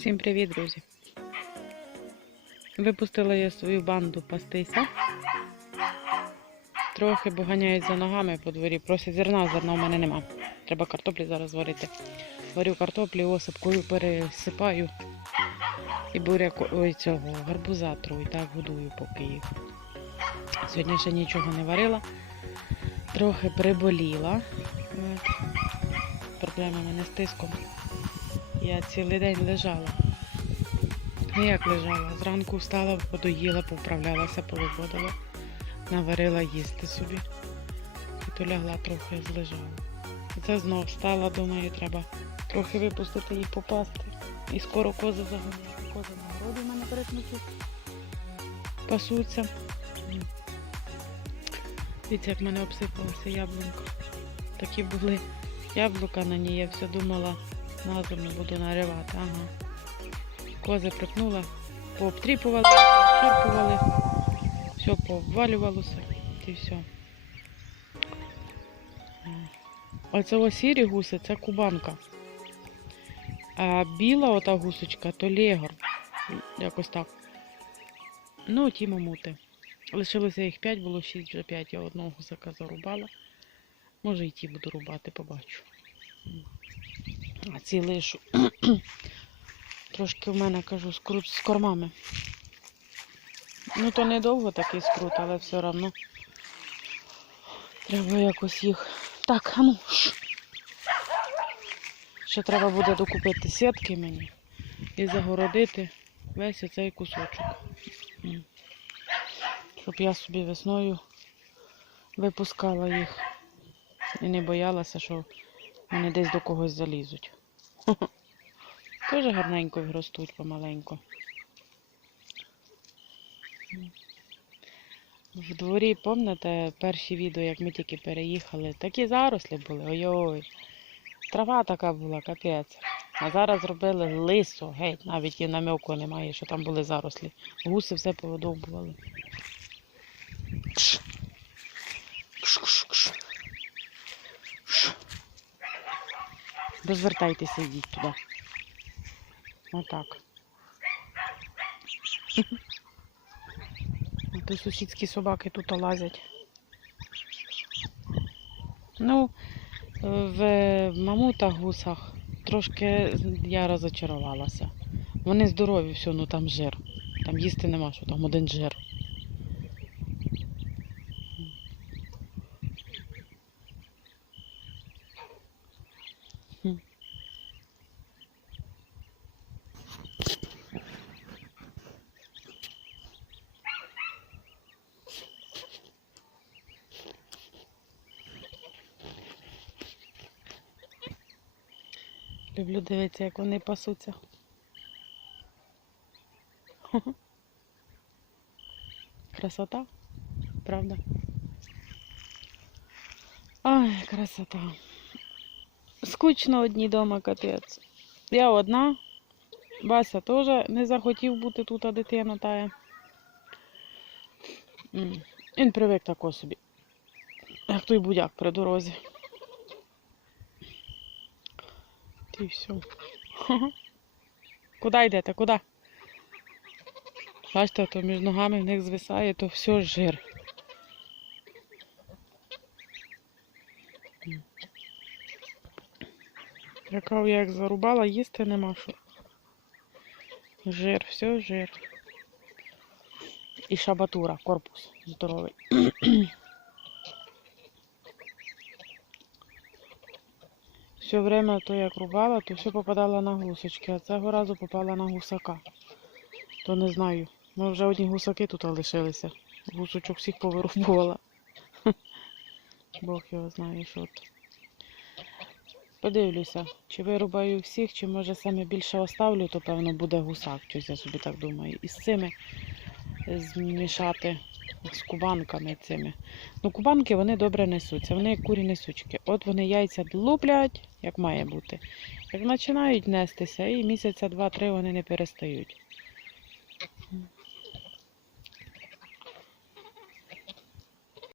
Всім привіт, друзі! Випустила я свою банду пастися. Трохи боганяють за ногами по дворі. Просять зерна, зерна у мене нема. Треба картоплі зараз варити. Варю картоплі, осипкою пересипаю. І буряку, ой, цього гарбуза тру, і так годую поки їх. Сьогодні ще нічого не варила. Трохи приболіла. Проблема в мене з тиском. Я цілий день лежала. Ну як лежала? Зранку встала, подоїла, поправлялася, повиводила, наварила їсти собі. І то лягла трохи злежала. Це знов встала, думаю, треба трохи випустити їх попасти. І скоро кози загоняти. Кози на городі в мене перетнуті. Пасуться. Дивіться, як в мене обсипалося яблунько. Такі були яблука на ній, я все думала, на зиму буду наривати. Ага. Кози припнула, пообтріпували, обшарпували, все пообвалювалося і все. Оце ось сірі гуси це кубанка. А біла ота гусочка то легор. Якось так. Ну, ті мамути. Лишилося їх 5, було 6, вже 5. Я одного гусака зарубала. Може і ті буду рубати, побачу. А ці лишу. Трошки в мене кажу скрут з кормами. Ну, то недовго такий скрут, але все одно треба якось їх. Так, а ну. Ще треба буде докупити сітки мені і загородити весь оцей кусочок. Щоб я собі весною випускала їх і не боялася, що вони десь до когось залізуть. Теж гарненько ростуть помаленьку. В дворі, пам'ятаєте, перші відео, як ми тільки переїхали, такі зарослі були, ой-ой. Трава така була, капець. А зараз зробили лисо, геть, навіть і намеку немає, що там були зарослі. Гуси все повидовбували. Кш. Кш-кш-кш. Розвертайтеся, йдіть туди. Отак. А сусідські собаки тут лазять. Ну, в мамутах гусах трошки я розочарувалася. Вони здорові, все, ну там жир. Там їсти нема, що там один жир. Люблю дивитися, як вони пасуться. Красота, правда? Ой, красота. Скучно одні дома, капець. Я одна. Вася теж не захотів бути тут, а дитина тая. М, Він привик тако собі. Як той будяк при дорозі. І все. Куди йдете? Куди? Бачите, то між ногами в них звисає, то все жир. Яка я як зарубала, їсти нема що. Жир, все жир. І шабатура, корпус здоровий. Все время то як рубала, то все попадало на гусочки, а цього разу попала на гусака. То не знаю. Ми вже одні гусаки тут лишилися. Гусочок всіх повирубувала. Бог його знає, що тут. Подивлюся, чи вирубаю всіх, чи може саме більше оставлю, то певно буде гусак, щось я собі так думаю. І з цими змішати з кубанками цими. Ну, кубанки вони добре несуться, вони курі несучки. От вони яйця луплять, як має бути. Як починають нестися, і місяця два-три вони не перестають.